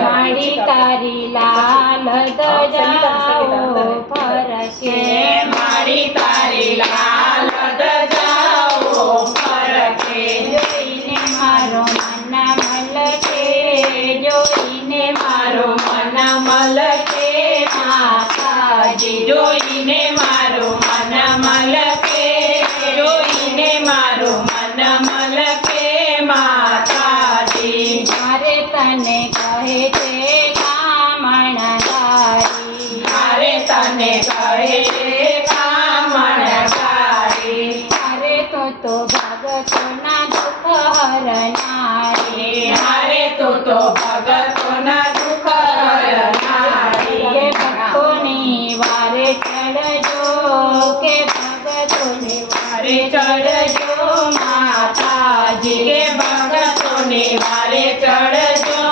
મારી તારી લાલ ધજાઓ ફરકે, મારી તારી લાલ ધજાઓ ફરકે, જોઈને મારો મન મલકે, જોઈને મારો મન મલકે માતાજી, જોઈને મારો મન મલકે, જોઈને મારો મન મલકે માતાજી. મારે તને કહે છે કામણધારી, મારે તને કહે છે કામણધારી, મારે તો ભગતોના દુઃખ હરનારી, મારે તો ભગતોના દુઃખ હરનારી. કે ભક્તોની વારે ચડજો, કે ભગતોની વારે ચડજો માતાજી, કે ભગતોની વારે ચડજો,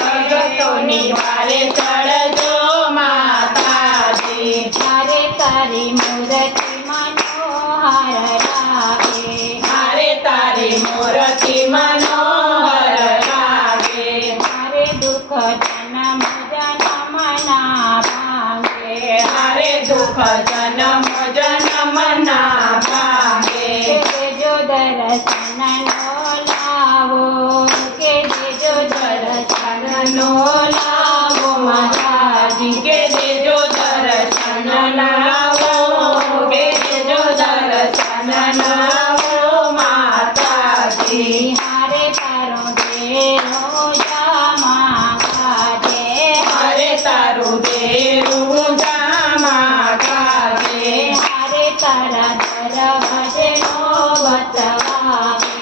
ભગતોની વારે ચડજો માતાજી. મારે તારી મૂર્તિ મનોહર લાગે, મારે તારી મૂર્તિ મનોહર લાગે, મારે દુઃખ જન્મ જન્મના ભાંગે, મારે દુઃખ જન્મ જન્મના ભાંગે. કે દેજો દર્શન નો લાવો, કે દેજો દર્શન નો લાવો માતાજી, કે દેજો દર્શન લાવો, કે દેજો દર્શન લાવો માતાજી. હારે તારો દેરો જામા કાઢે, મારે તારું દેરું જામા કાઢે, હારે તારા દરવાજે નો બતવાવે,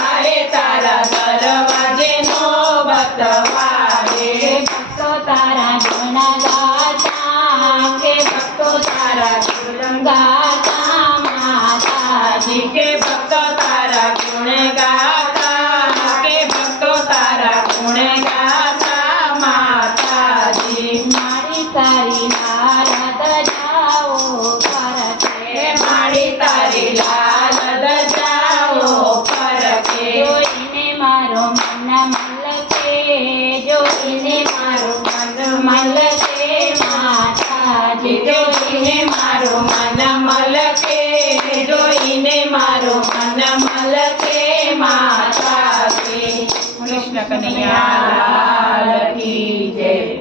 મારે તારા દરવાજે નો બતવારે. ભક્તો તારા ગુણ ગાતા, કે ભક્તો તારા ગુણ ગાતા માતાજી, કે ભક્તો તારા ગુણ ગાતા, કે ભક્તો તારા ગુણ ગાતા માતાજી. મારી તારી લાલ ધજાઓ ફરકે, મારી તારી લાલ ધજાઓ ફરકે, જોઈને મારો મન મલકે, જોઈને મારો મન મલકે માતાજી, જોઈને મારો મન મલકે, જોઈને મારો મન મલકે માતાજી. કૃષ્ણ કનૈયા લાલ કી જય.